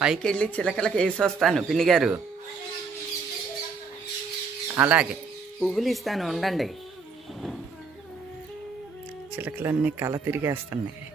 పైకి వెళ్ళి చిలకలకి వేసి వస్తాను పిన్ని గారు. అలాగే పువ్వులు ఇస్తాను ఉండండి. చిలకలన్నీ కల తిరిగేస్తున్నాయి.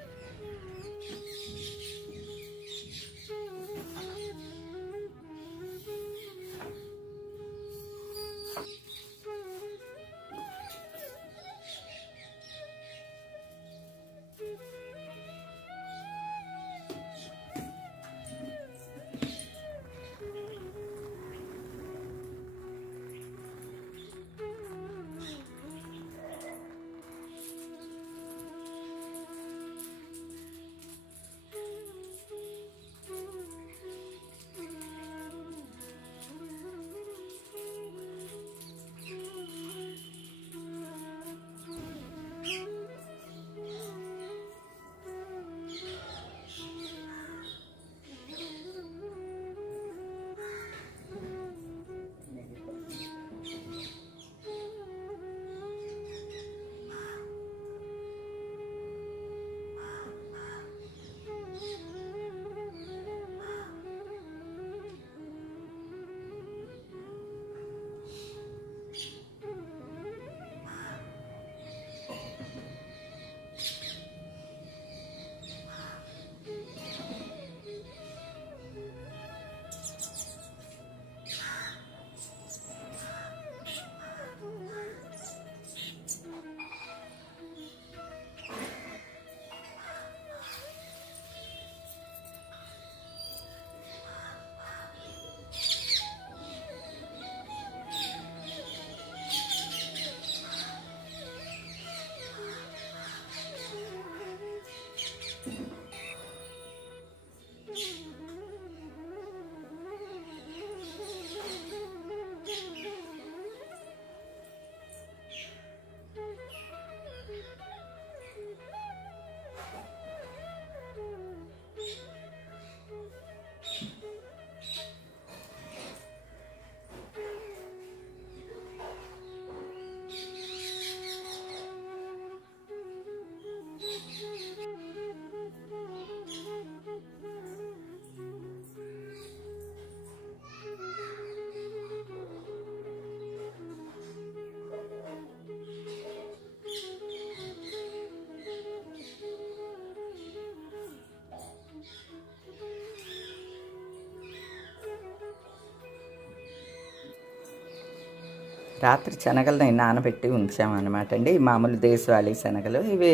రాత్రి శనగలని నానబెట్టి ఉంచామన్నమాట అండి. మామూలు దేశవాళీ శనగలు ఇవి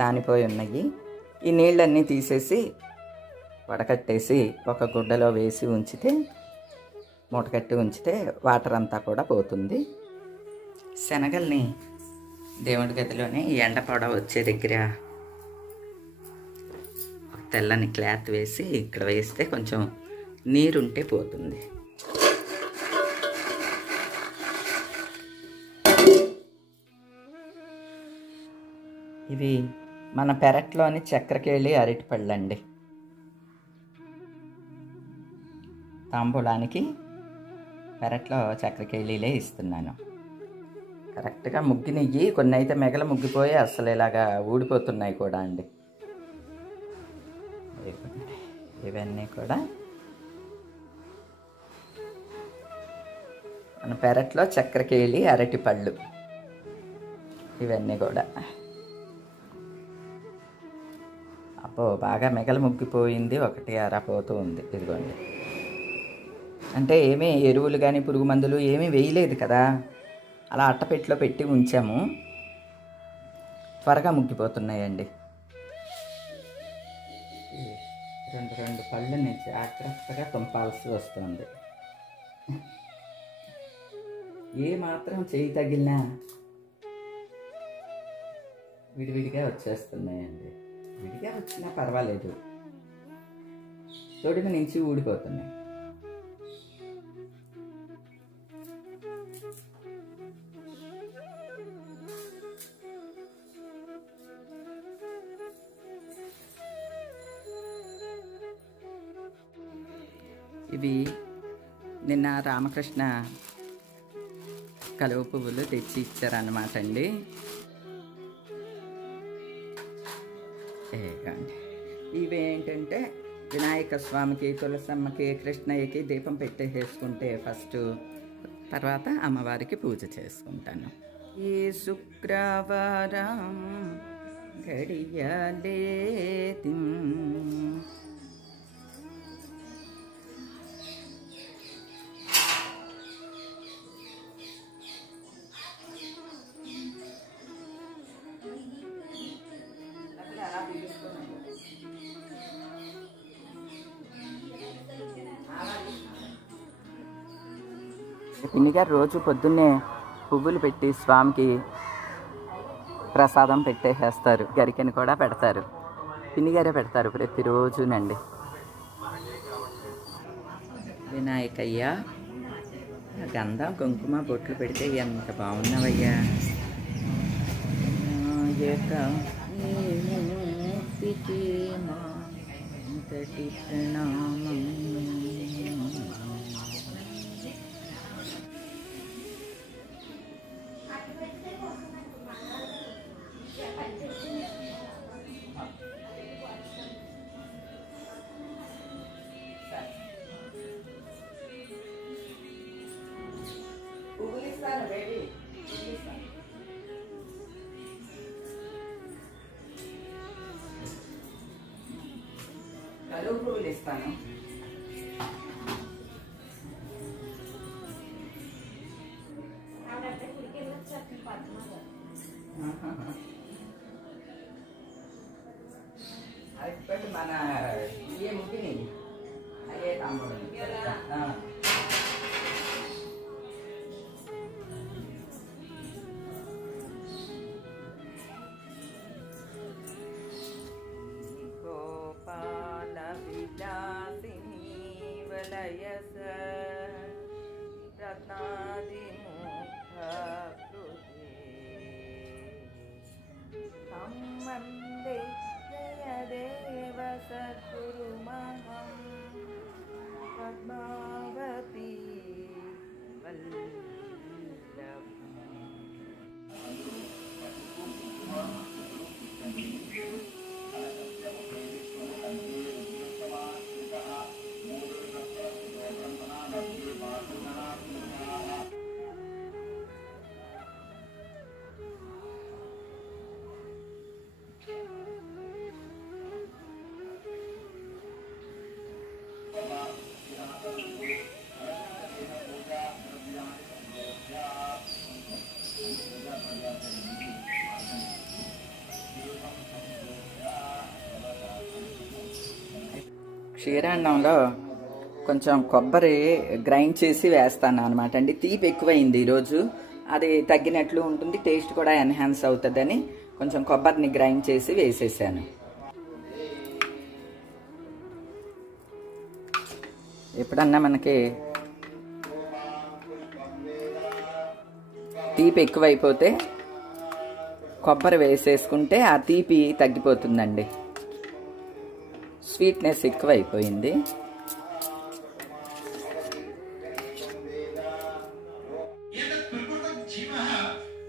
నానిపోయి ఉన్నాయి. ఈ నీళ్ళన్నీ తీసేసి వడకట్టేసి ఒక గుడ్డలో వేసి ఉంచితే, మూటకట్టి ఉంచితే వాటర్ అంతా కూడా పోతుంది. శనగల్ని దేవుడి గదిలోనే ఎండ పొడ వచ్చే దగ్గర తెల్లని క్లాత్ వేసి ఇక్కడ వేస్తే కొంచెం నీరుంటే పోతుంది. ఇవి మన పెరట్లోని చక్రకేళి అరటిపళ్ళండి. తాంబూలానికి పెరట్లో చక్రకేళీలే ఇస్తున్నాను. కరెక్ట్గా ముగ్గినయ్యి, కొన్ని అయితే మెగల ముగ్గిపోయి అసలు ఇలాగా ఊడిపోతున్నాయి కూడా అండి. ఇవన్నీ కూడా మన పెరట్లో చక్రకేళి అరటిపళ్ళు. ఇవన్నీ కూడా అబ్బో బాగా మెగల ముగ్గిపోయింది. ఒకటి అరపోతూ ఉంది. ఇదిగోండి. అంటే ఏమీ ఎరువులు కానీ పురుగు మందులు ఏమీ వేయలేదు కదా, అలా అట్టపెట్టిలో పెట్టి ఉంచాము. త్వరగా ముగ్గిపోతున్నాయండి. రెండు పళ్ళు నుంచి జాగ్రత్తగా తుంపాల్సి వస్తుంది. ఏ మాత్రం చేయి తగిలినా విడివిడిగా వచ్చేస్తున్నాయండి. విడిగా వచ్చినా పర్వాలేదు, తొడిమ నుంచి ఊడిపోతున్నాయి. ఇవి నిన్న రామకృష్ణ కలువ పువ్వులు తెచ్చి ఇచ్చారన్నమాట అండి. ఇవేంటంటే వినాయక స్వామికి, తులసమ్మకి, కృష్ణయ్యకి దీపం పెట్టేసుకుంటే ఫస్ట్, తర్వాత అమ్మవారికి పూజ చేసుకుంటాను. ఈ శుక్రవారం గడియలేది పిన్నిగారు రోజు పొద్దున్నే పువ్వులు పెట్టి స్వామికి ప్రసాదం పెట్టేసేస్తారు. గరికెని కూడా పెడతారు, పిన్నిగారే పెడతారు ప్రతిరోజునండి. వినాయకయ్య గంధం కుంకుమ బొట్లు పెడితే ఎంత బాగున్నావయ్యా. ప్రణామం. కలుపు పువ్వులు ఇస్తాను. అది మన ఏ ముగ్గుని అయ్యే తాంబూలం. పద్మావతి క్షీరాన్నంలో కొంచెం కొబ్బరి గ్రైండ్ చేసి వేస్తాను అనమాట అండి. తీపి ఎక్కువైంది ఈరోజు, అది తగ్గినట్లు ఉంటుంది, టేస్ట్ కూడా ఎన్హాన్స్ అవుతుందని కొంచెం కొబ్బరిని గ్రైండ్ చేసి వేసేసాను. ఎప్పుడన్నా మనకి తీపి ఎక్కువైపోతే కొబ్బరి వేసేసుకుంటే ఆ తీపి తగ్గిపోతుందండి. స్వీట్నెస్ ఎక్కువైపోయింది.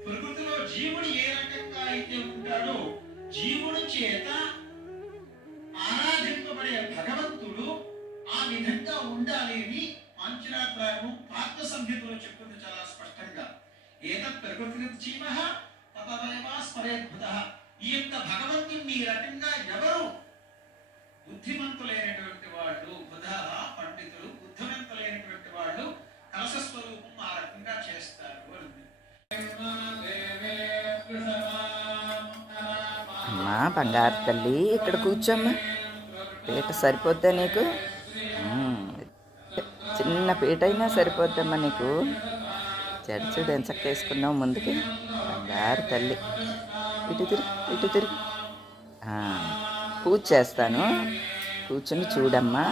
ప్రకృతిలో జీవుడు ఏ రకంగా అయితే ఉంటాడో, జీవుడు చేత ఆరాధింపబడే భగవంతుడు ఆ విధంగా ఉండాలి అని పాంచరాత్రాయము పార్థ సంహితలో చెప్తుంది చాలా స్పష్టంగా. ఏతత్ ప్రకృతి జీవ తతదేవా స్మరేద్భుతః. ఈ యొక్క భగవంతుణ్ణి ఈ రకంగా ఎవరు బుద్ధిమంతులైనటువంటి వాళ్ళు, బుధః పండితులు, బుద్ధిమంతులైనటువంటి వాళ్ళు కలశ స్వరూపం ఆ రకంగా చేస్తారు. అమ్మా బంగారు తల్లి, ఇక్కడ కూర్చోమ్మా. పీట సరిపోద్దా నీకు? చిన్న పీట అయినా సరిపోద్దమ్మా నీకు. చూడు ఎంత చక్క వేసుకున్నావు ముందుకి. బంగారు తల్లి, ఇటు తిరిగి ఇటు తిరిగి. పూజ చేస్తాను, కూర్చుని చూడమ్మా.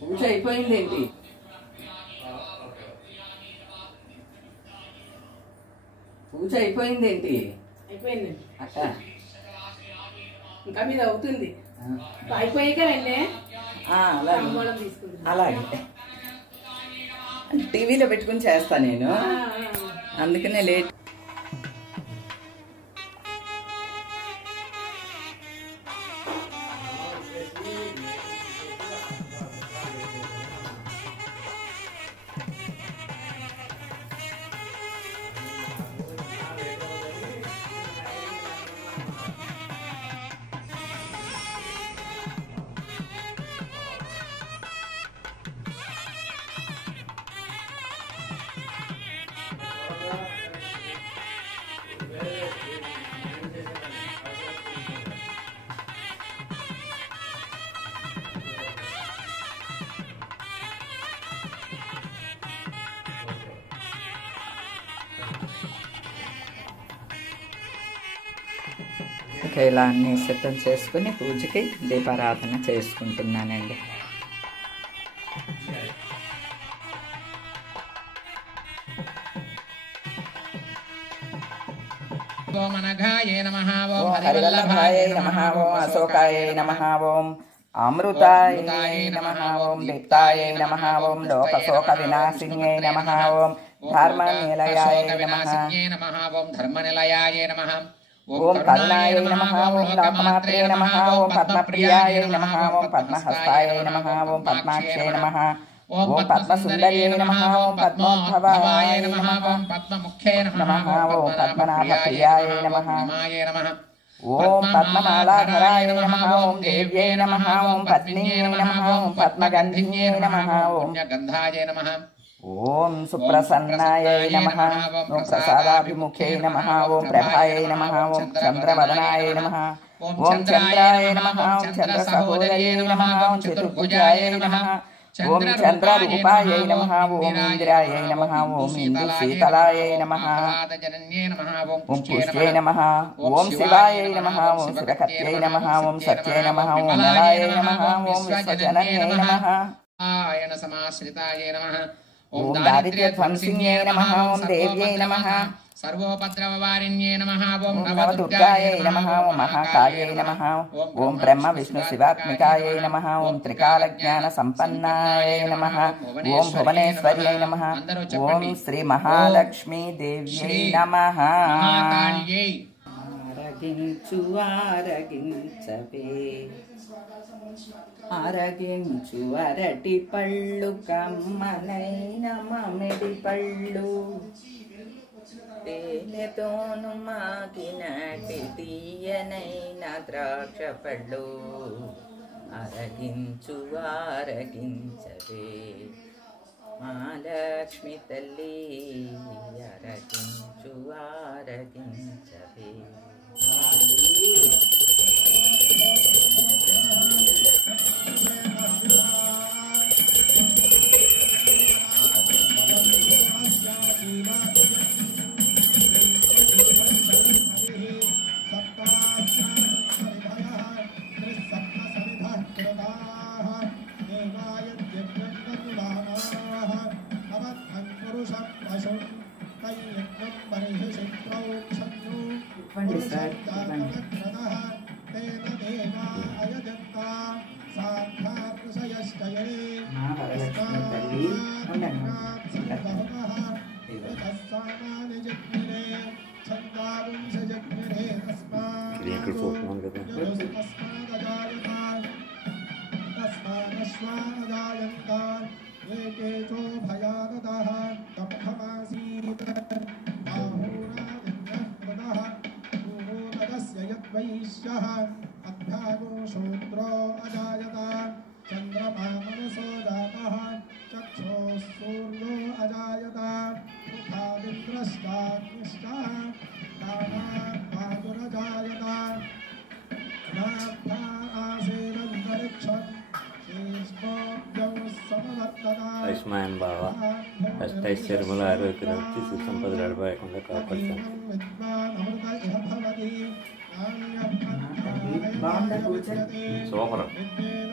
పూజ అయిపోయిందేంటి? పూజ అయిపోయిందేంటి? అయిపోయింది అక్క ఇంకా మీద అవుతుంది. అయిపోయాక వెళ్ళే అలాగే తీసుకుంటా. అలాగే టీవీలో పెట్టుకుని చేస్తా నేను, అందుకనే లేట్. ఇక ఇలా అన్నీ సిద్ధం చేసుకుని పూజకి దీపారాధన చేసుకుంటున్నానండి. ఓం అనఘాయ నమః ఓం ఓం హరివల్లభాయ నమః ఓం అశోకాయ నమః ఓం అమృతాయ నమః ఓం దీప్తాయ నమః ఓం లోకశోక వినాశిన్యై నమః ఓం ధర్మనిలయాయ నమః ఓం ధర్మనిలయాయ నమః ఓం కరుణాయ నమః ఓం లోకమాత్రే నమః ఓం పద్మప్రియాయ నమః ఓం పద్మహస్తాయ నమః ఓం పద్మాక్షే నమః ఓం పద్మసుందర్యై నమః ఓం పద్మోద్భవాయ నమః ఓం పద్మముఖ్యే నమః ఓం పద్మనాభప్రియాయ నమః నమః ఓం పద్మమాలాధరాయ నమః ఓం దేవ్యై నమః ఓం పద్మిన్యై నమః ఓం పద్మగంధిన్యై నమః ఓం గంధాయ నమః ఓం సుప్రసన్నాయై నమః ఓం ప్రసాదాభిముఖే నమః ఓం ప్రభాయై నమః ఓం చంద్రవదనాయ నమః ఓం చంద్రాయ నమః ఓం చంద్రసహోదర్యై నమః ఓం చతుర్భుజాయ నమః ఓం చంద్రరూపాయై నమః ఓం ఇంద్రాయై నమః ఓం ఇందుశీతలాయై నమః ఓం పుష్ట్యై నమః ఓం శివాయై నమః ఓం సురకత్యై నమః ఓం సత్యై నమః ఓం నలాయై నమః ఓం విశ్వజనన్యై నమః ఆయన సమాశ్రితాయ నమః ఓం దారిద్ర్యధ్వంసిన్యై నమః ఓం దేవ్యై నమః సర్వోపద్రవవారిణ్యే నమః ఓం నవదుర్గాయై నమః ఓం మహాకాయై నమః ఓం బ్రహ్మ విష్ణు శివాత్మికాయై నమః ఓం త్రికాలజ్ఞాన సంపన్నాయై నమః ఓం భువనేశ్వర్యై నమః ఓం శ్రీ మహాలక్ష్మీ దేవ్యై నమః. మహాకాళ్యై ఆరగించు ఆరగించవే ఆరగించు అరటి పళ్ళు కమ్మనైన మామిడి పళ్ళు తేనెతోను మాకినటి తీయనైన ద్రాక్ష పళ్ళు ఆరగించు ఆరగించవే మహాలక్ష్మి తల్లి ఆరగించు ఆరగించవే. ఇవ్వండి సార్, ఇవ్వండి. మా వరలక్ష్మి తల్లి ఉండండి. अभ्यागो शूद्रो अजायत चंद्रमा मनसो जातः चक्षुः सूर्यो अजायत मुखादिन्द्रश्चाग्निश्चः कामाग्निरजायत नाभ्या आसेदन्तरिक्षं शीर्ष्णोऽभ्यं समवर्तत ఆయుష్మాన్ బావ అష్టైశ్వర్యముల ఆరోగ్యం వచ్చి సుసంపదలు అడపకుండా కాపాడుతాను. विद्वानमृत इह भवति బాగుందా పూజ? సూపర్. विद्येन